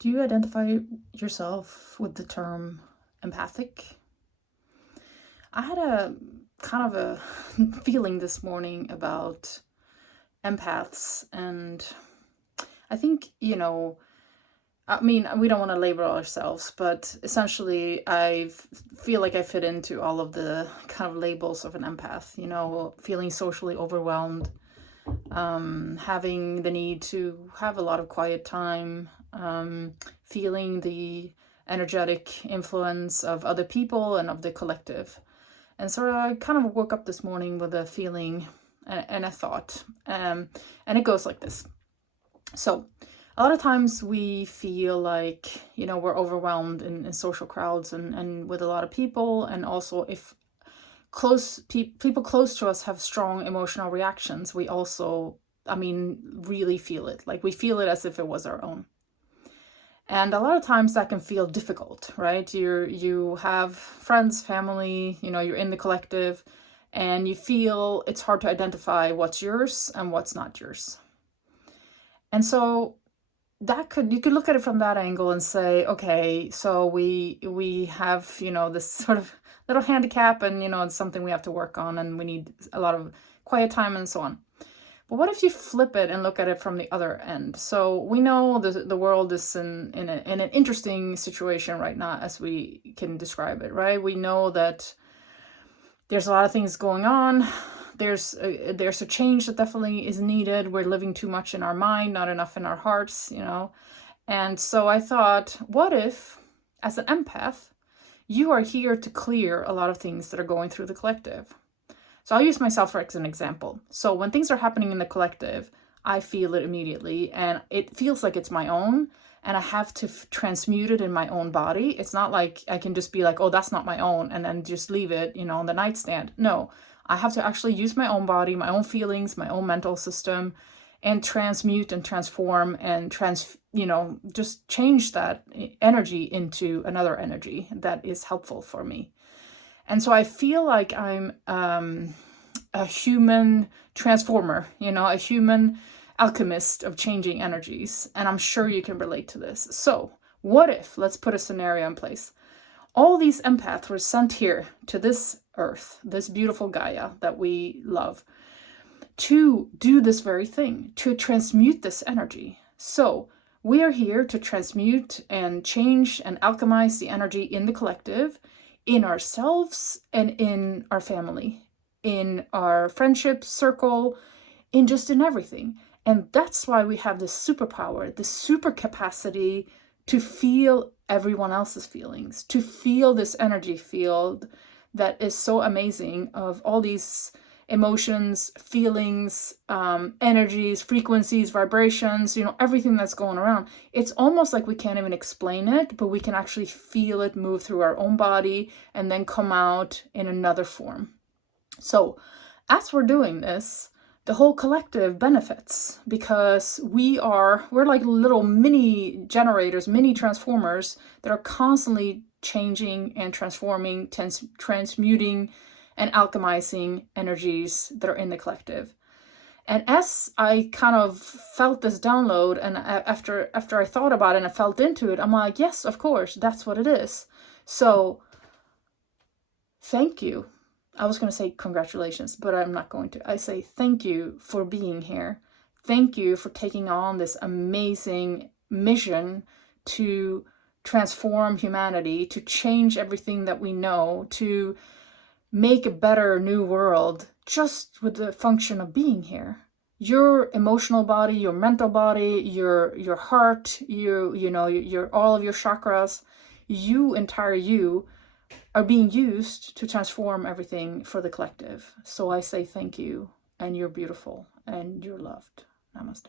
Do you identify yourself with the term empathic? I had a kind of a feeling this morning about empaths, and I think, I mean, we don't want to label ourselves, but essentially I feel like I fit into all of the kind of labels of an empath, feeling socially overwhelmed, having the need to have a lot of quiet time, feeling the energetic influence of other people and of the collective. And so I kind of woke up this morning with a feeling and a thought, and it goes like this. So a lot of times we feel like, we're overwhelmed in social crowds and with a lot of people, and also if people close to us have strong emotional reactions, we also, really feel it. Like we feel it as if it was our own. And a lot of times that can feel difficult, right? You have friends, family, you're in the collective, and you feel it's hard to identify what's yours and what's not yours. And so you could look at it from that angle and say, okay, so we have, this sort of little handicap, and it's something we have to work on, and we need a lot of quiet time and so on. But what if you flip it and look at it from the other end? So we know the world is in an interesting situation right now, as we can describe it, right? We know that there's a lot of things going on. There's a change that definitely is needed. We're living too much in our mind, not enough in our hearts, And so I thought, what if, as an empath, you are here to clear a lot of things that are going through the collective? So I'll use myself as an example. So when things are happening in the collective, I feel it immediately, and it feels like it's my own, and I have to transmute it in my own body. It's not like I can just be like, oh, that's not my own, and then just leave it, on the nightstand. No, I have to actually use my own body, my own feelings, my own mental system, and transmute and transform and just change that energy into another energy that is helpful for me. And so I feel like I'm a human transformer, a human alchemist of changing energies. And I'm sure you can relate to this. So what if, let's put a scenario in place. All these empaths were sent here to this earth, this beautiful Gaia that we love, to do this very thing, to transmute this energy. So we are here to transmute and change and alchemize the energy in the collective, in ourselves and in our family, in our friendship circle, in everything. And that's why we have this superpower, this super capacity to feel everyone else's feelings, to feel this energy field that is so amazing of all these emotions, feelings, energies, frequencies, vibrations, everything that's going around. It's almost like we can't even explain it, but we can actually feel it move through our own body and then come out in another form. So as we're doing this, the whole collective benefits, because we're like little mini generators, mini transformers that are constantly changing and transforming, transmuting and alchemizing energies that are in the collective. And as I kind of felt this download, and after I thought about it and I felt into it, I'm like, yes, of course, that's what it is. So thank you. I was going to say congratulations, but I'm not going to. I say thank you for being here. Thank you for taking on this amazing mission to transform humanity, to change everything that we know, to make a better new world just with the function of being here. Your emotional body, your mental body, your heart, your all of your chakras, entire you are being used to transform everything for the collective. So I say thank you, and you're beautiful, and you're loved. Namaste.